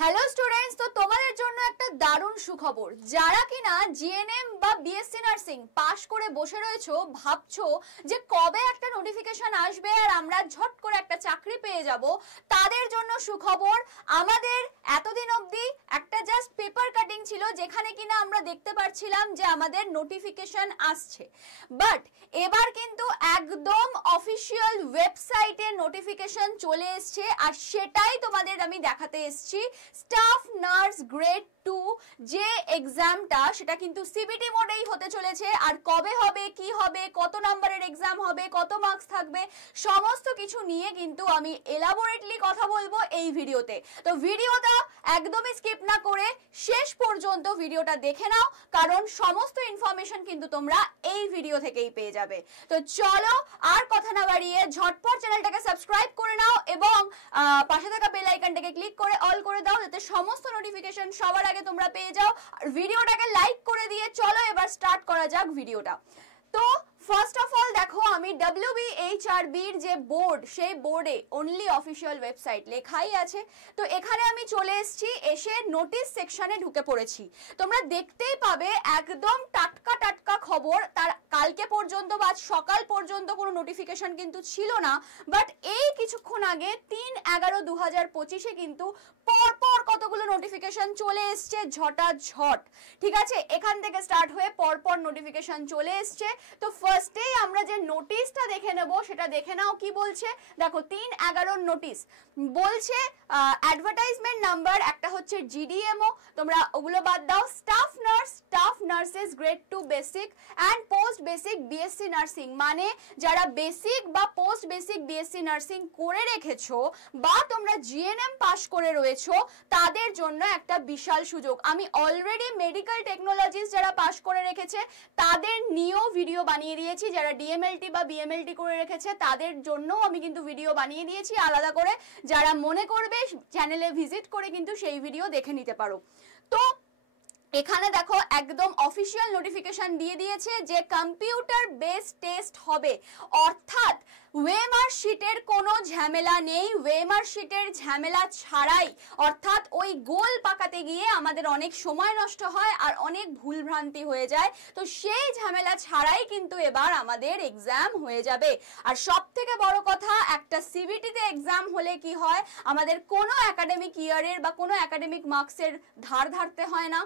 Hello students, তো তোমাদের জন্য একটা দারুণ সুখবর। যারা কিনা জিএনএম বা বিএসসি নার্সিং পাশ করে বসে রয়েছো, ভাবছো যে কবে একটা নোটিফিকেশন আসবে আর আমরা ঝট করে একটা চাকরি পেয়ে যাব, তাদের জন্য সুখবর। আমাদের এতদিন অবধি একটা জাস্ট পেপার কাটিং ছিল, যেখানে কিনা আমরা দেখতে পাচ্ছিলাম যে আমাদের নোটিফিকেশন আসছে, বাট এবার কিন্তু একদম অফিসিয়াল ওয়েবসাইটে নোটিফিকেশন চলে এসছে। আর সেটাই তোমাদের আমি দেখাতে এসেছি। স্টাফ নার্স গ্রেড 2 যে এক্সামটা, সেটা কিন্তু সিবিটি মোডেই হতে চলেছে। আর কবে হবে, কি হবে, কত নাম্বারের এক্সাম হবে, কত মার্কস থাকবে, সমস্ত কিছু নিয়ে কিন্তু আমি এলাবোরেটলি কথা বলবো এই ভিডিওতে। তো ভিডিওটা একদমই স্কিপ না করে শেষ পর্যন্ত ভিডিওটা দেখে নাও, কারণ সমস্ত ইনফরমেশন কিন্তু তোমরা এই ভিডিও থেকেই পেয়ে যাবে। তো চলো আর কথা না বাড়িয়ে ঝটপট চ্যানেলটাকে সাবস্ক্রাইব করে নাও এবং পাশে থাকা বেল আইকনটাকে ক্লিক করে অল করে দাও, যাতে সমস্ত নোটিফিকেশন সবার আগে তোমরা পেয়ে যাও। আর ভিডিওটাকে লাইক করে দিয়ে চলো এবার স্টার্ট করা যাক ভিডিওটা। তো ফার্স্ট অফ অল দেখো, আমি WBHRB এর যে বোর্ড, সেই বোর্ডে অনলি অফিসিয়াল ওয়েবসাইট লেখাই আছে। তো এখানে আমি চলে এসেছি, এসে নোটিশ সেকশনে ঢুকে পড়েছি। তোমরা দেখতেই পাবে একদম টাটকা টাটকা খবর। তার কালকে পর্যন্ত বা সকাল পর্যন্ত কোনো নোটিফিকেশন কিন্তু ছিল না, বাট এই কিছুক্ষণ আগে 3/11/2025 কিন্তু পরপর কতগুলো নোটিফিকেশন চলে এসছে ঝটাঝট। ঠিক আছে, এখান থেকে স্টার্ট হয়ে পরপর নোটিফিকেশন চলে এসছে। তো ফার্স্টেই আমরা যে নোটিশটা দেখে নেব, সেটা দেখে নাও কি বলছে। দেখো 3/11 নোটিশ বলছে, অ্যাডভার্টাইজমেন্ট নাম্বার একটা হচ্ছে GDMO, তোমরা ওগুলো বাদ দাও। Staff nurse, staff nurses grade 2 basic and post basic BSc nursing, মানে যারা বেসিক বা পোস্ট বেসিক বিএসসি নার্সিং করে রেখেছো বা তোমরা জিএনএম পাস করে রয়েছো, তাদের জন্য একটা বিশাল সুযোগ। আমি অলরেডি মেডিকেল টেকনোলজিস যারা পাস করে রেখেছে তাদের নিয়েও ভিডিও বানিয়ে দিয়েছি। যারা ডিএমএলটি বা বিএমএলটি করে রেখেছে তাদের জন্যও আমি কিন্তু ভিডিও বানিয়ে দিয়েছি আলাদা করে। যারা মনে করবে চ্যানেলে ভিজিট করে কিন্তু সেই ভিডিও দেখে নিতে পারো। তো এখানে দেখো একদম অফিসিয়াল নোটিফিকেশন দিয়ে দিয়েছে যে কম্পিউটার বেসড টেস্ট হবে, অর্থাৎ ওয়েমার শিটের কোনো ঝামেলা নেই। ওয়েমার শিটের ঝামেলা ছাড়াই, অর্থাৎ ওই গোল পাকাতে গিয়ে আমাদের অনেক সময় নষ্ট হয় আর অনেক ভুলভ্রান্তি হয়ে যায়। তো সেই ঝামেলা ছাড়াই কিন্তু এবার আমাদের এক্সাম হয়ে যাবে। আর সব থেকে বড় কথা, একটা সিবিটিতে এক্সাম হলে কি হয়, আমাদের কোনো একাডেমিক ইয়ারের বা কোনো একাডেমিক মার্কসের ধার ধারতে হয় না,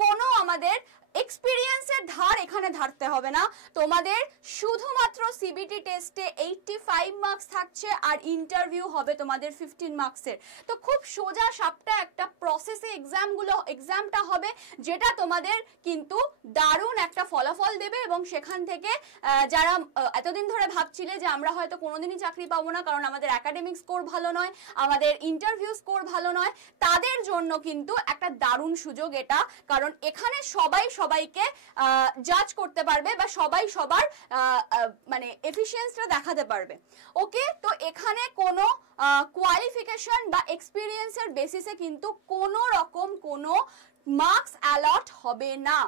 কোনো আমাদের এক্সপিরিয়েন্সের ধার এখানে ধারতে হবে না। তোমাদের শুধুমাত্র সিবিটি টেস্টে 85 মার্কস থাকছে আর ইন্টারভিউ হবে তোমাদের 15 মার্কসের। তো খুব সোজা সাপটা একটা প্রসেসে এক্সামটা হবে, যেটা তোমাদের কিন্তু দারুণ একটা ফলাফল দেবে। এবং সেখান থেকে যারা এতদিন ধরে ভাবছিলে যে আমরা হয়তো কোনোদিনই চাকরি পাবো না কারণ আমাদের একাডেমিক স্কোর ভালো নয়, আমাদের ইন্টারভিউ স্কোর ভালো নয়, তাদের জন্য কিন্তু একটা দারুণ সুযোগ এটা। কারণ এখানে সবাই সবাইকে জাজ করতে পারবে বা সবাই সবার মানে এফিশিয়েন্সিটা দেখাতে পারবে। ওকে, তো এখানে কোনো কোয়ালিফিকেশন বা এক্সপিরিয়েন্সের বেসিসে কিন্তু কোনো রকম কোনো মার্কস অ্যালট হবে না,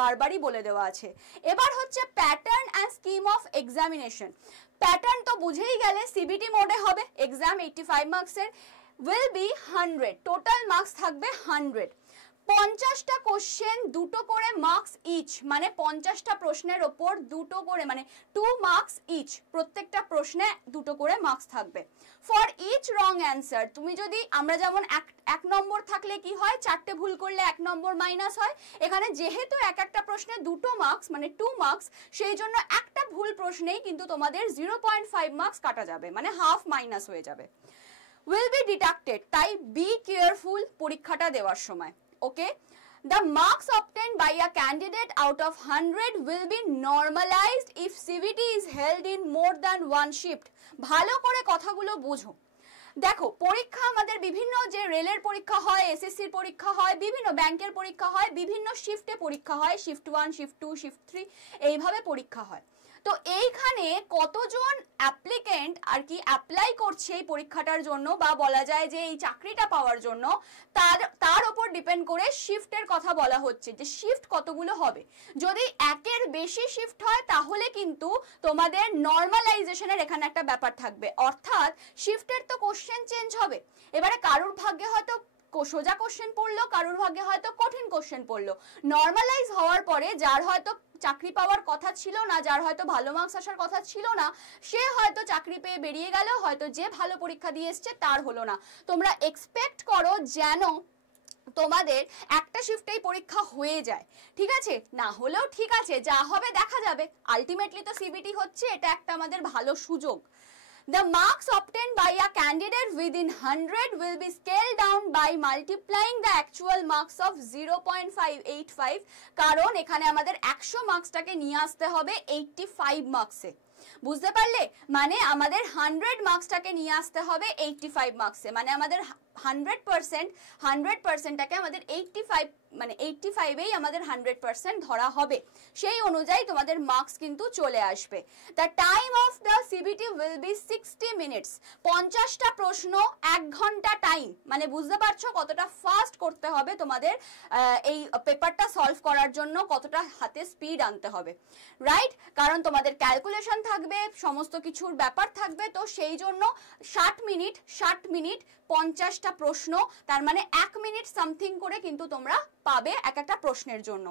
বারবারই বলে দেওয়া আছে। এবার হচ্ছে pattern and scheme of examination. Pattern তো বুঝেই গেলে, সিবিটি মোডে হবে এক্সাম, 85 মার্কসের, উইল বি 100, টোটাল মার্কস থাকবে 100। 50টা কোশ্চেন, দুটো করে মার্কস ইচ, মানে 50টা প্রশ্নের ওপর দুটো করে, মানে 2 মার্কস ইচ, প্রত্যেকটা প্রশ্নে দুটো করে মার্কস থাকবে। ফর ইচ রং অ্যান্সার, তুমি যদি, আমরা যেমন এক নম্বর থাকলে কি হয়, 4টে ভুল করলে 1 নম্বর মাইনাস হয়, এখানে যেহেতু একটা প্রশ্নে দুটো মার্কস মানে 2 মার্কস, সেই জন্য একটা ভুল প্রশ্নেই কিন্তু তোমাদের 0.5 মার্কস কাটা যাবে, মানে হাফ মাইনাস হয়ে যাবে। উইল বি ডিডাক্টেড, তাই বি কেয়ারফুল পরীক্ষাটা দেওয়ার সময়। Okay, the marks obtained by a candidate out of 100 will be normalized if CVT is held in more than one shift. ভালো করে কথাগুলো বোঝো। দেখো, পরীক্ষা আমাদের বিভিন্ন, যে রেলের পরীক্ষা হয়, এসএসসির পরীক্ষা হয়, বিভিন্ন ব্যাংকের পরীক্ষা হয়, বিভিন্ন শিফটে পরীক্ষা হয়, শিফট 1, শিফট 2, শিফট 3, এইভাবে পরীক্ষা হয়। তো এইখানে কতজন অ্যাপ্লিকেন্ট আর কি অ্যাপ্লাই করছে এই পরীক্ষাটার জন্য, বা বলা যায় যে এই চাকরিটা পাওয়ার জন্য, তার উপর ডিপেন্ড করে শিফটের কথা বলা হচ্ছে, যে শিফট কতগুলো হবে। যদি একের বেশি শিফট হয় তাহলে কিন্তু তোমাদের নর্মালাইজেশনের এখানে একটা ব্যাপার থাকবে, অর্থাৎ শিফটের তো কোশ্চেন চেঞ্জ হবে। এবারে কারোর ভাগ্যে হয়তো সোজা কোশ্চেন পড়লো, কারোর ভাগ্যে হয়তো কঠিন কোশ্চেন পড়লো। নর্মালাইজ হওয়ার পরে যার হয়তো চাকরি পাওয়ার কথা ছিল না, যার হয়তো ভালো মার্কস আসার কথা ছিল না, সে হয়তো চাকরি পেয়ে বেরিয়ে গেল, হয়তো যে ভালো পরীক্ষা দিয়ে এসছে তার হলো না। তোমরা এক্সপেক্ট করো যেন তোমাদের একটা শিফটেই পরীক্ষা হয়ে যায়, ঠিক আছে? না হলেও ঠিক আছে, যা হবে দেখা যাবে। আলটিমেটলি তো সিবিটি হচ্ছে, এটা একটা আমাদের ভালো সুযোগ। The marks obtained by a candidate within 100 will be scaled down by multiplying the actual marks of 0.585, কারণ এখানে আমাদের 100 মার্কসটাকে নিয়ে আসতে হবে 85 মার্কসে। বুঝতে পারলে? মানে আমাদের 100 মার্কসটাকে নিয়ে আসতে হবে 85 মার্কসে, মানে আমাদের 100%টাকে আমাদের 85 মানে 85এই আমাদের 100% ধরা হবে। সেই অনুযায়ী তোমাদের মার্কস কিন্তু চলে আসবে। The time of the CBT will be 60 minutes. 50টা প্রশ্ন 1 ঘন্টা টাইম, মানে বুঝতে পারছো কতটা ফাস্ট করতে হবে তোমাদের এই পেপারটা সলভ করার জন্য, কতটা হাতে স্পিড আনতে হবে, রাইট? কারণ তোমাদের ক্যালকুলেশন থাকবে, সমস্ত কিছুর ব্যাপার থাকবে, তো সেই জন্য 60 মিনিট 50টা প্রশ্ন, তার মানে 1 মিনিট সামথিং করে কিন্তু তোমরা পাবে এক একটা প্রশ্নের জন্য।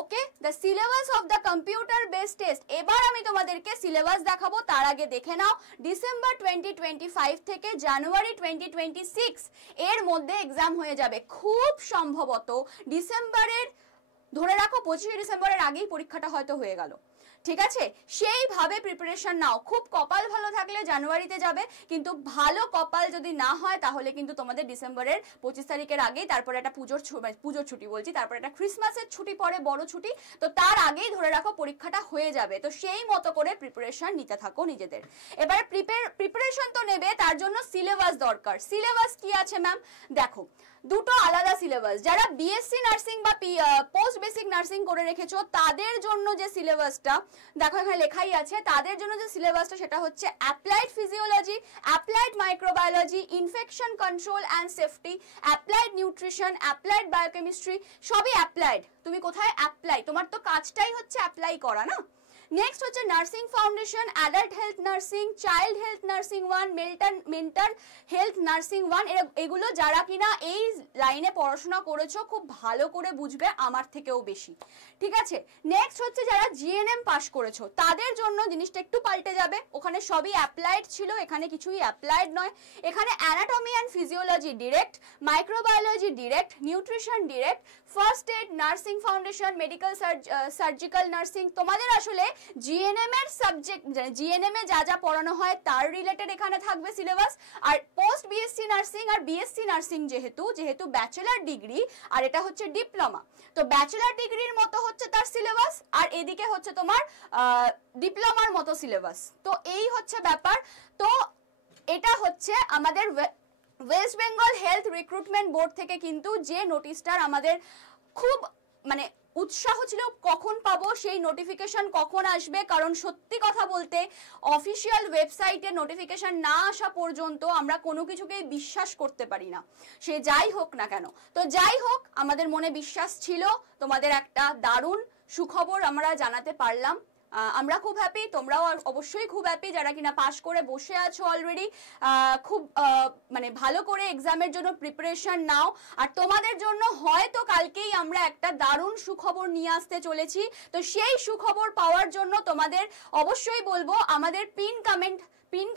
Okay, the syllabus of the computer based test. এবার আমি তোমাদেরকে সিলেবাস দেখাবো, তার আগে দেখে নাও ডিসেম্বর 2025 থেকে জানুয়ারি 2026 এর মধ্যে এক্সাম হয়ে যাবে। খুব সম্ভবত ডিসেম্বরের, ধরে রাখো 25 ডিসেম্বরের আগেই পরীক্ষাটা হয়তো হয়ে গেল, ঠিক আছে? সেইভাবে প্রিপারেশন নাও। খুব কপাল ভালো থাকলে জানুয়ারিতে যাবে, কিন্তু ভালো কপাল যদি না হয় তাহলে কিন্তু তোমাদের ডিসেম্বরের 25 তারিখের আগেই, তারপরে একটা পুজোর ছুটি বলছি, তারপরে একটা ক্রিসমাসের ছুটি পরে, বড় ছুটি, তো তার আগেই ধরে রাখো পরীক্ষাটা হয়ে যাবে। তো সেই মতো করে প্রিপারেশন নিতে থাকো নিজেদের। এবারে প্রিপারেশন তো নেবে, তার জন্য সিলেবাস দরকার। সিলেবাস কি আছে ম্যাম? দেখো, দুটো আলাদা সিলেবাস। যারা বিএসসি নার্সিং বা পোস্ট বেসিক নার্সিং করে রেখেছো তাদের জন্য যে সিলেবাসটা দেখো এখানে লেখাই আছে, তাদের জন্য যে সিলেবাসটা সেটা হচ্ছে applied physiology, applied microbiology, infection control and safety, applied nutrition, applied biochemistry, সবই অ্যাপ্লাইড। তুমি কোথায় অ্যাপ্লাই, তোমার তো কাজটাই হচ্ছে অ্যাপ্লাই করা না। নেক্সট হচ্ছে nursing foundation, adult health nursing, child health nursing 1, mental health nursing 1। এগুলো যারা কিনা এই লাইনে পড়াশোনা করেছো খুব ভালো করে বুঝবে, আমার থেকেও বেশি, ঠিক আছে? নেক্সট হচ্ছে যারা জিএনএম পাস করেছো তাদের জন্য জিনিসটা একটু পাল্টে যাবে। ওখানে সবই অ্যাপ্লাইড ছিল, এখানে কিছুই অ্যাপ্লাইড নয়। এখানে anatomy and physiology direct, microbiology direct, nutrition direct, first aid, nursing foundation, medical surgical nursing. তোমাদের আসলে জিএনএম এর সাবজেক্ট, জিএনএম এ যা যা পড়ানো হয় তার রিলেটেড এখানে থাকবে সিলেবাস। আর পোস্ট বিএসসি নার্সিং আর বিএসসি নার্সিং যেহেতু ব্যাচেলার ডিগ্রি আর এটা হচ্ছে ডিপ্লোমা, তো ব্যাচেলার ডিগ্রির মতো হচ্ছে তার সিলেবাস, আর এদিকে হচ্ছে তোমার ডিপ্লোমার মতো সিলেবাস। তো এই হচ্ছে ব্যাপার। তো এটা হচ্ছে আমাদের West Bengal health recruitment board থেকে কিন্তু যে নোটিশটার আমাদের খুব মানে উৎসাহ ছিল কখন পাবো, সেই নোটিফিকেশন কখন আসবে, কারণ সত্যি কথা বলতে অফিসিয়াল ওয়েবসাইটে নোটিফিকেশন না আসা পর্যন্ত আমরা কোনো কিছুকেই বিশ্বাস করতে পারি না, সে যাই হোক না কেন। তো যাই হোক, আমাদের মনে বিশ্বাস ছিল, তোমাদের একটা দারুণ সুখবর আমরা জানাতে পারলাম। আমরা খুব হ্যাপি, তোমরাও অবশ্যই খুব হ্যাপি যারা কিনা পাস করে বসে আছো অলরেডি। খুব মানে ভালো করে এক্সামের জন্য প্রিপারেশন নাও। আর তোমাদের জন্য হয়তো কালকেই আমরা একটা দারুণ সুখবর নিয়ে আসতে চলেছি। তো সেই সুখবর পাওয়ার জন্য তোমাদের অবশ্যই বলবো, আমাদের পিন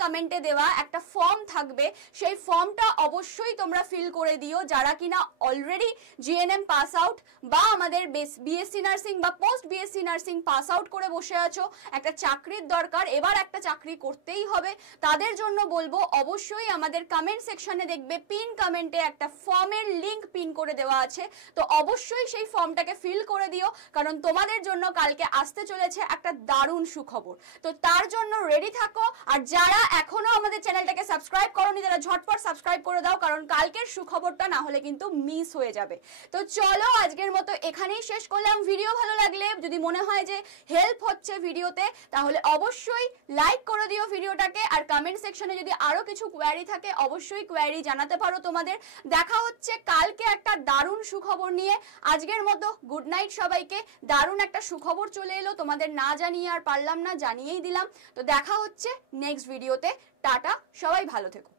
কমেন্টে দেওয়া একটা ফর্ম থাকবে, সেই ফর্মটা অবশ্যই তোমরা ফিল করে দিও। যারা কিনা অলরেডি জিএনএম পাস আউট বা আমাদের বিএসসি নার্সিং বা post BSc nursing pass out করে বসে আছো, একটা চাকরির দরকার, এবার একটা চাকরি করতেই হবে, তাদের জন্য বলবো অবশ্যই আমাদের কমেন্ট সেকশনে দেখবে পিন কমেন্টে একটা ফর্মের লিংক পিন করে দেওয়া আছে। তো অবশ্যই সেই ফর্মটাকে ফিল করে দিও, কারণ তোমাদের জন্য কালকে আসতে চলেছে একটা দারুণ সুখবর। তো তার জন্য রেডি থাকো। আর যারা এখনো আমাদের চ্যানেলটাকে সাবস্ক্রাইব করোনি তারা ঝটপট সাবস্ক্রাইব করে দাও, কারণ কালকের সুখবরটা না হলে কিন্তু মিস হয়ে যাবে। তো চলো আজকের মতো এখানেই শেষ করলাম। ভিডিও ভালো লাগলে যদি মনে হয় যে হেল্প হচ্ছে ভিডিওতে, তাহলে অবশ্যই লাইক করে দিও ভিডিওটাকে। আর কমেন্ট সেকশনে যদি আরো কিছু কোয়ারি থাকে অবশ্যই কোয়ারি জানাতে পারো তোমাদের। দেখা হচ্ছে কালকে একটা দারুণ সুখবর নিয়ে। আজকের মতো গুড নাইট সবাইকে। দারুণ একটা সুখবর চলে এলো, তোমাদের না জানিয়ে আর পারলাম না, জানিয়েই দিলাম। তো দেখা হচ্ছে নেক্সট ভিডিওতে। টাটা, সবাই ভালো থেকো।